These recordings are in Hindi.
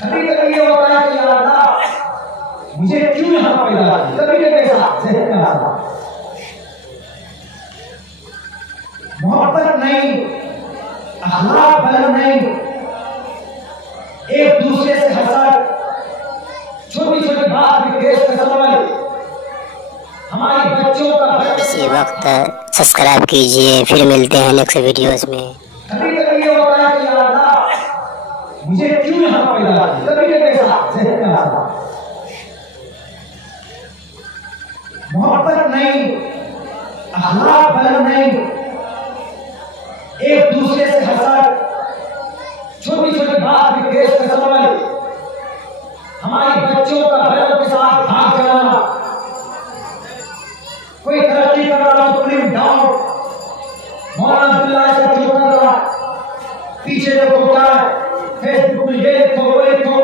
कभी कभी ये होता है कि अल्लाह मुझे क्यों यहाँ पैदा किया, कभी कभी ऐसा ज़हन में आता है। मोहब्बत नहीं, अखलाक बुलंद नहीं, एक दूसरे से हसद, छोटी छोटी बात भी केस का सवाल, हमारे बच्चों का इसी वक्त सब्सक्राइब कीजिए। फिर मिलते हैं नेक्स्ट वीडियोस में। कभी कभी ये होता है कि अल्लाह मुझे क्यों यहाँ पैदा किया, कभी कभी ऐसा ज़हन में आता है। मोहब्बत नहीं, अखलाक बुलंद नहीं, एक दूसरे से हसद, छोटी छोटी बात भी केस का सवाल, हमारे बच्चों का बड़ों के साथ भाग जाना, कोई तरक्की कर रहा तो प्रिंट डाउन, मौलाना अब्दुल्ला से क्यों कर रहा, पीछे देखो क्या है, फेसबुक में ये लिखो वो लिखो,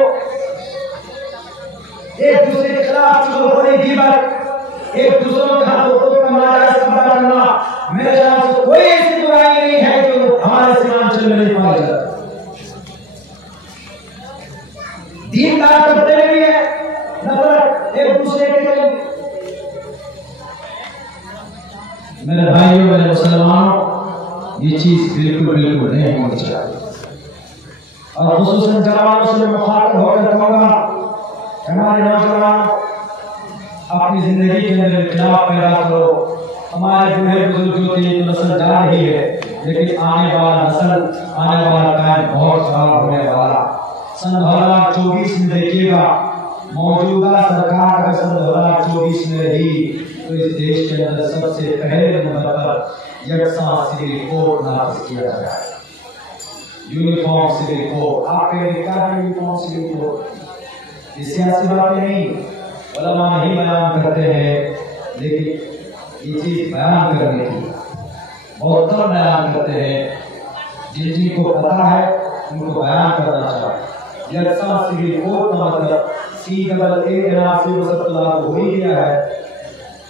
एक दूसरे के खिलाफ चुगलखोरी गीबत, एक दूसरों के हाथों का नाजायज कब्जा करना, मेरे ख्याल से कोई ऐसी बुराई नहीं है जो हमारे सीमांचल में नहीं पाई जाती। दीनदार करते भी है नफरत एक दूसरे के लिए। मेरे भाइयों मेरे मुसलमानों, ये चीज बिल्कुल बिल्कुल नहीं होनी चाहिए। और खुसूसन जवानों से मुखातिब होकर कहूंगा, हमारे नौजवान अपनी जिंदगी के अंदर इख्तिलाफ पैदा करो। हमारे बूढ़े बुजुर्ग जो थे तो नस्ल जा रही है, लेकिन आने वाला नस्ल, आने वाला टाइम बहुत खराब होने वाला। सन 2024 में देखिएगा, मौजूदा सरकार का सन 2024 में रही तो इस देश के अंदर सबसे पहले नंबर पर यकसा सिविल कोड नाफिज किया गया है। यूनिफॉर्म सिविल कोड, आपके क्या है यूनिफॉर्म सिविल कोड? ये सियासी बातें नहीं, उलमा नहीं बयान करते हैं, लेकिन ये चीज बयान करने की बहुत कम बयान करते हैं। जिन जिनको पता है उनको बयान करना चाहिए। यकसा सिविल कोड का मतलब CAA हो ही गया है,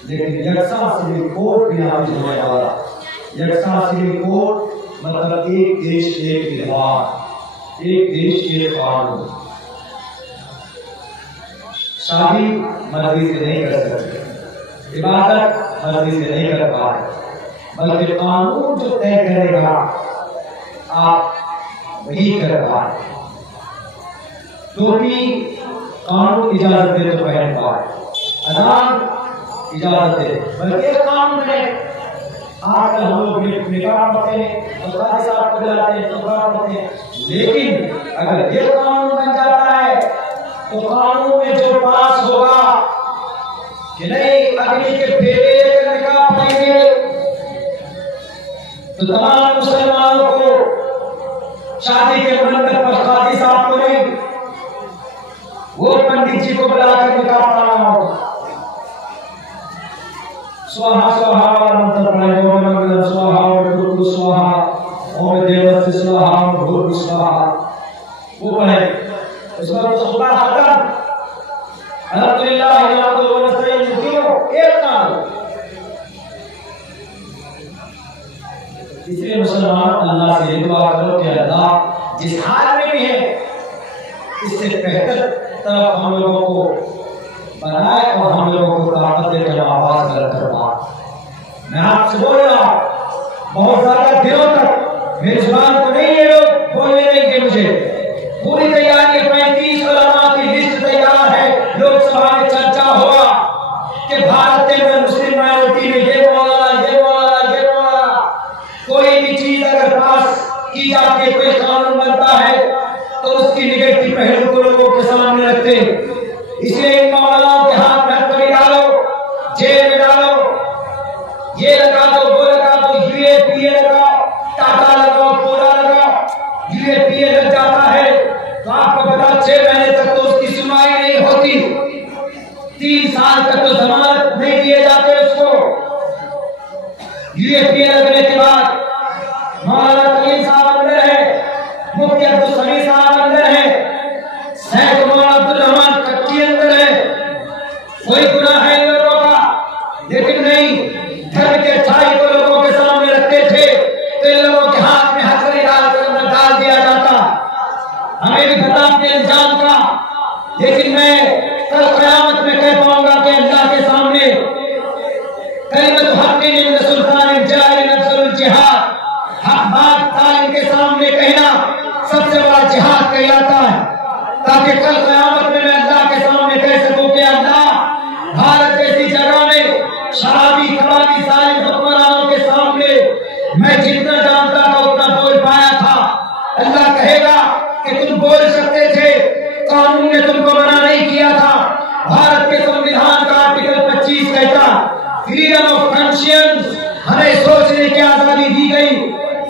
लेकिन यकसा सिविल कोड भी नाफिज होने वाला। यकसा सिविल कोड मतलब एक देश एक विधान, एक देश एक कानून। शादी मर्जी से नहीं कर सकते, इबादत मर्जी से नहीं कर पाए, बल्कि कानून जो तय करेगा आप वही कर पाए। टोपी कानून इजाजत दे तो पहन पाए, अजान इजाजत दे, बल्कि कानून है। आजकल हम लोग निकाह पढ़ते हैं तो काजी साहब को बुलाते हैं, निकाह पढ़ते हैं, लेकिन अगर ये कानून बन जाता है तो कानून में जो पास होगा कि नहीं अग्नि के बेटे का निकाह पढ़ेंगे, तो तमाम मुसलमानों को शादी के मंडप पर काजी साहब को नहीं, वो पंडित जी को बुलाकर निकाह पढ़ाना होगा। स्वाहा स्वाहा मंत्र पढ़े, ओम मंगलम स्वाहा, ओम गुरु स्वाहा, ओम देवस्य स्वाहा, ओम भूर्भुवः स्वाहा, वो पढ़े। उसके बाद खुदा खत्म, अल्हम्दुलिल्लाह व नस्तईनुहु, एक काम। इसलिए मुसलमान अल्लाह से दुआ करो कि अल्लाह जिस हाल में भी है इससे बेहतर तरफ हम लोगों को बनाए और हम लोगों को ताकत देकर आवाज करवाए। मैं आपसे बोल रहा हूं, बहुत ज्यादा दिनों तक मेरी जुबान को नहीं ये लोग बोलने देंगे। मुझे पूरी तैयारी है, 35 उलमा की लिस्ट तैयार है, लोकसभा में चर्चा होगा कि भारत में मुस्लिम माइनॉरिटी में ये मौलाना ये मौलाना ये मौलाना, कोई भी चीज अगर पास की जाती है, कोई कानून बनता है तो उसकी निगेटिव पहलू को लोगों के सामने रखते हैं। इसलिए इन मौलानाओं के हाथ में हथकड़ी डालो, जेल में डालो, ये लगा दो वो लगा दो, UAPA लगाओ, टाटा लगाओ, पूरा लगाओ, UAPA लग जाता है तो आपको पता 6 महीने तक तो उसकी सुनवाई नहीं होती, 3 साल तक तो जमानत नहीं दिए जाते उसको। UAPA लगने के बाद मौलाना तलीम साहब अंदर है, मुफ्ती अब्दुल समीर साहब अंदर है, शेख मौलाना अब्दुल रहमान कच्ची अंदर है, कोई गुनाह है इन लोगों का, लेकिन नहीं, धर्म के अच्छाई को लोगों के सामने रखते थे तो इन लोगों के हाथ में हथकड़ी डालकर अंदर डाल दिया जाता। हमें भी पता अपने इल्जाम का, लेकिन मैं कल क़यामत में कह पाऊंगा कि अल्लाह के सामने कलिमत हक़ मिन सुल्तान जाहिर अफजल जिहाद, हक बात तालिम के सामने कहना सबसे बड़ा जिहाद कहलाता है, ताकि कल क़यामत में मैं अल्लाह के सामने कह सकूं कि अल्लाह, भारत जैसी जगह में शराबी कबाबी जालिम हुक्मरानों के सामने मैं जितना जानता था उतना बोल पाया था। अल्लाह कहेगा कि तुम बोल सकते थे, कानून ने तुमको मना नहीं किया था। भारत के संविधान का आर्टिकल 25 कहता फ्रीडम ऑफ कॉन्शियंस, हमें सोचने की आजादी दी गई।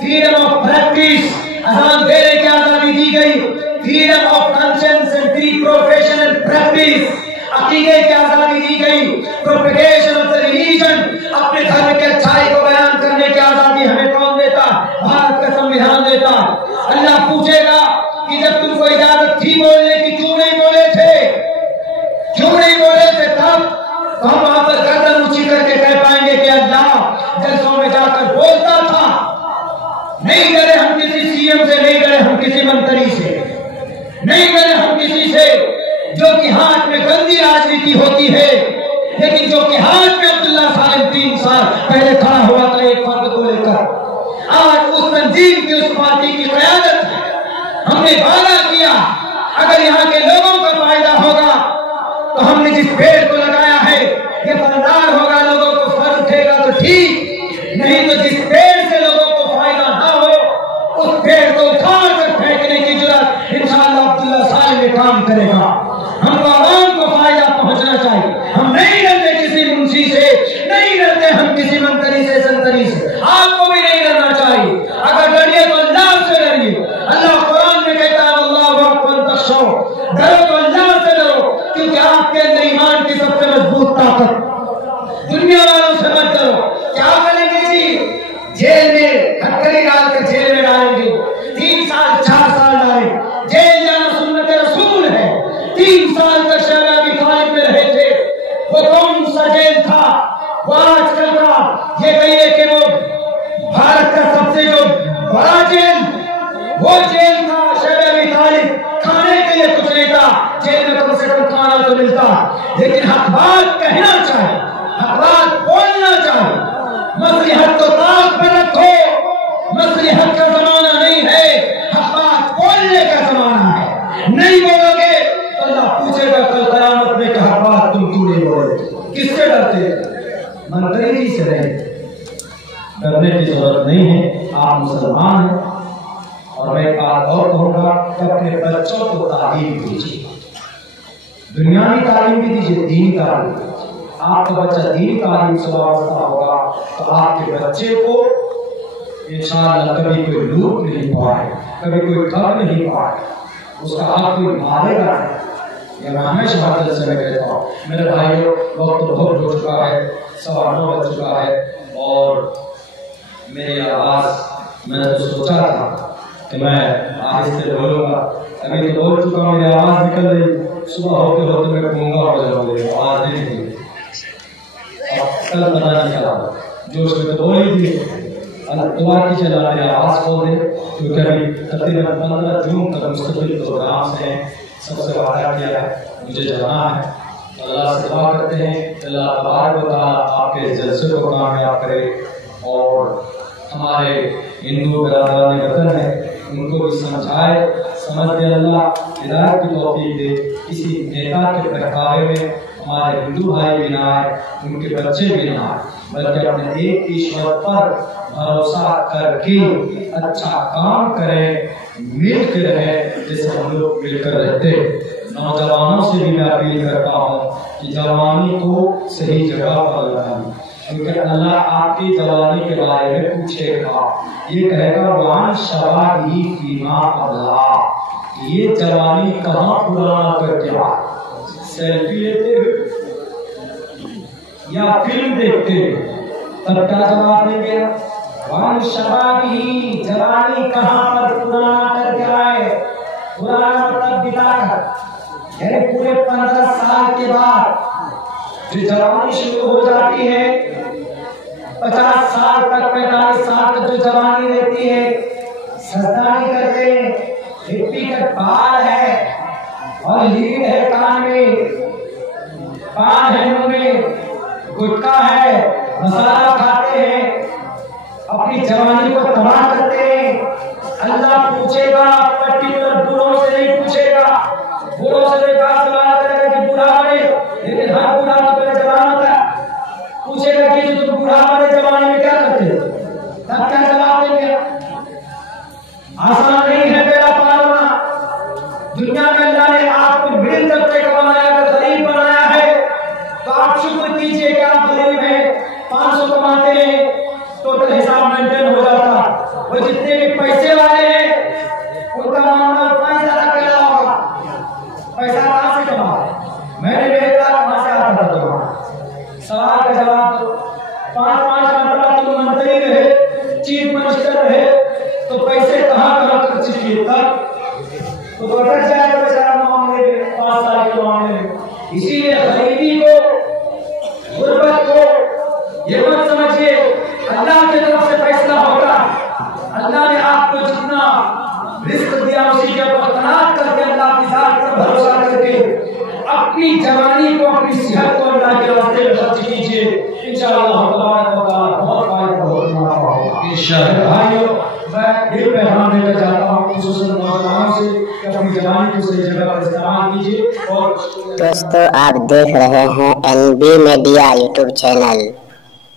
फ्रीडम ऑफ प्रैक्टिस, अजान देने की आजादी दी गई। Freedom of conscience and free professional practice, अकीदे की आजादी दी गई। प्रोपेगेशन ऑफ द रिलीजन, अपने धर्म के अच्छाई को बयान करने की आजादी हमें कौन देता? भारत का संविधान देता। अल्लाह पूछेगा कि जब तुमको इजाजत थी बोलने की, क्यों नहीं बोले थे? क्यों नहीं बोले थे? तब तो हम वहां पर गर्दन ऊंची करके कह पाएंगे कि अल्लाह, जलसों में जाकर बोलता था, नहीं डरे हम किसी सीएम से, नहीं डरे हम किसी मंत्री से, नहीं डरे हम किसी से जो कि हाथ में गंदी राजनीति होती है, लेकिन जो कि हाथ में अब्दुल्ला सालिम 3 साल पहले खड़ा हुआ था एक फर्द को लेकर। आज उस तंजीम की, उस पार्टी की क़यादत है। हमने वादा किया अगर यहाँ के लोगों का फायदा होगा तो हमने जिस पेड़ को लगाया है ये फलदार होगा, लोगों को फल उठेगा तो ठीक, नहीं तो जिस पेड़ से लोगों को फायदा ना हो उस पेड़ को उखाड़ कर फेंकने की जुर्रत इंशाअल्लाह अब्दुल्ला सालिम काम करेगा। हमको आवाम को फायदा पहुंचना चाहिए। हम नहीं डरते किसी मुंशी से, नहीं डरते हम किसी मंत्री से, संतरी से। आपको भी नहीं डरना चाहिए। अगर डरिए तो अल्लाह से डरिए। अल्लाह कुरान में कहता है अल्लाहु अकबर तख्शौ, डरो तो अल्लाह से डरो, क्योंकि आपके अंदर ईमान की सबसे मजबूत ताकत। दुनिया वालों से मत डरो। क्या करेंगे जी? जेल में हथकड़ी डालकर जेल में डालेंगे, 3 साल 4 साल डालेंगे। जेल जाना सुन्नत रसूल है। 3 साल तक शहर अभी तालिब में रहे थे। वो कौन सा जेल था? वो आजकल का ये कहिए कि वो भारत का सबसे जो बड़ा जेल, वो जेल था शहर अभी तालिब। खाने के लिए कुछ नहीं था, जेल में कम से कम खाना तो मिलता। लेकिन हक बात कहना चाहिए, हक बात बोलना चाहिए। मसलिहत तो ताक पे रखो। मसलिहत का जमाना नहीं है, हक बात बोलने का जमाना है। नहीं बोलोगे तो अल्लाह पूछेगा कल क़यामत में कि हक बात तुम क्यों नहीं बोले? किससे डरते? मंत्री जी से नहीं। डरने की जरूरत नहीं है, आप मुसलमान हैं। और मैं एक बात और कहूंगा कि अपने बच्चों को तालीम दीजिए, दुनियावी तालीम भी दीजिए, दीनी तालीम दीजिए। आपका बच्चा दीनी तालीम से वाबस्ता होगा तो आपके बच्चे को इंशाअल्लाह कभी कोई लूट नहीं पाए, कभी कोई ठग नहीं पाए, उसका हाथ कोई मारेगा नहीं। ये मैं हमेशा हर से मैं कहता हूँ। मेरे भाइयों, वक्त तो बहुत हो चुका है, 9:15 बज चुका है और मेरी आवाज, मैंने तो सोचा था कि मैं आहिस्ते बोलूंगा, अभी तो बोल चुका हूँ, मेरी आवाज निकल रही। सुबह होते होते मैं गूंगा हो जाऊंगा, आवाज नहीं निकली। कल पता नहीं चला, जोश में तो बोल ही दिए। दुआ की चला मेरी आवाज खोल दे, क्योंकि अभी तकरीबन 15 जून तक मुस्तकिल प्रोग्राम से सबसे वादा किया है, मुझे जाना है। अल्लाह से दुआ करते हैं अल्लाह तबारक व तआला आपके जलसे को कामयाब करे और हमारे हिंदू बिरादरान वतन है उनको भी समझाए, समझ के अल्लाह हिदायत की तौफीक दे। किसी नेता के बहकावे में हमारे हिंदू भाई भी ना आए, उनके बच्चे भी ना आए, बल्कि अपने एक ईश्वर पर भरोसा करके अच्छा काम करें, मिलकर रहे जैसे हम लोग मिलकर रहते। नौजवानों से भी मैं अपील करता हूँ कि जवानी को सही जगह पर लगाएं, क्योंकि अल्लाह आपकी जवानी के बारे में पूछेगा। ये कहेगा वान शबाबी फीमा अल्लाह, ये जवानी कहाँ पुराना कर दिया? सेल्फी लेते या फिल्म देखते, तब क्या जवाब देंगे? वान शबाबी, जवानी कहाँ पर पुराना कर दिया है? पुराना मतलब बिताकर, यानी पूरे 15 साल के बाद जो जवानी शुरू हो जाती है, 50 साल तक, 45 साल तक जो जवानी रहती है, सजदा नहीं करते, हिप्पी का बाल है, और लीड है कान में, पान है मुंह में, गुटखा है, मसाला खाते हैं, अपनी जवानी को तबाह करते हैं। अल्लाह पूछेगा, पर्टिकुलर बूढ़ों से नहीं पूछेगा। बूढ़ों से विकास करेगा कि बूढ़ा बने, लेकिन हर बूढ़ा तो पहले जवान होता है। पूछेगा कि तुम बूढ़ा बने जवानी में क्या करते हो, तब क्या जवाब देंगे? आसान नहीं है मेरा पालना। दुनिया में अल्लाह ने आपको मिडिल तबके का बनाया, अगर गरीब बनाया है तो आप शुक्र कीजिए कि आप गरीब हैं। 500 कमाते हैं तो हिसाब मेंटेन हो जाता। वो जितने भी पैसे वाले हैं उनका मामला उतना ही ज्यादा कैला होगा। पैसा कहाँ से कमा, मैंने भेजा कहाँ से आता था? सवाल का जवाब दो। 5-5 मरतबा तुम मंत्री रहे, चीफ मिनिस्टर रहे, तो पैसे कहाँ खर्च किए तब तो अटक जाएगा बेचारा मामले में, 5 साल के मामले में। इसीलिए गरीबी को, गुर्बत को ये मत समझिए अल्लाह की तरफ से फैसला होगा। अल्लाह ने आपको जितना रिस्क दिया उसी के ऊपर कनात करके, अल्लाह की जात पर भरोसा करके अपनी जवानी को, अपनी सेहत को अल्लाह के रास्ते में खर्च कीजिए। इंशाअल्लाह बहुत फायदा होगा इंशाअल्लाह। भाइयों, मैं ये पैगाम देना चाहता हूँ खुसूसन नौजवानों से कि अपनी जवानी को सही जगह पर इस्तेमाल कीजिए। और दोस्तों, आप देख रहे हैं NB मीडिया यूट्यूब चैनल।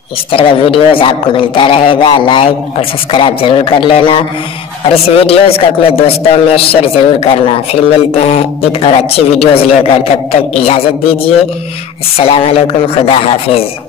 इस तरह का वीडियोस आपको मिलता रहेगा। लाइक और सब्सक्राइब जरूर कर लेना और इस वीडियोस को अपने दोस्तों में शेयर जरूर करना। फिर मिलते हैं एक और अच्छी वीडियोस लेकर, तब तक इजाज़त दीजिए। अस्सलाम वालेकुम, खुदा हाफिज़।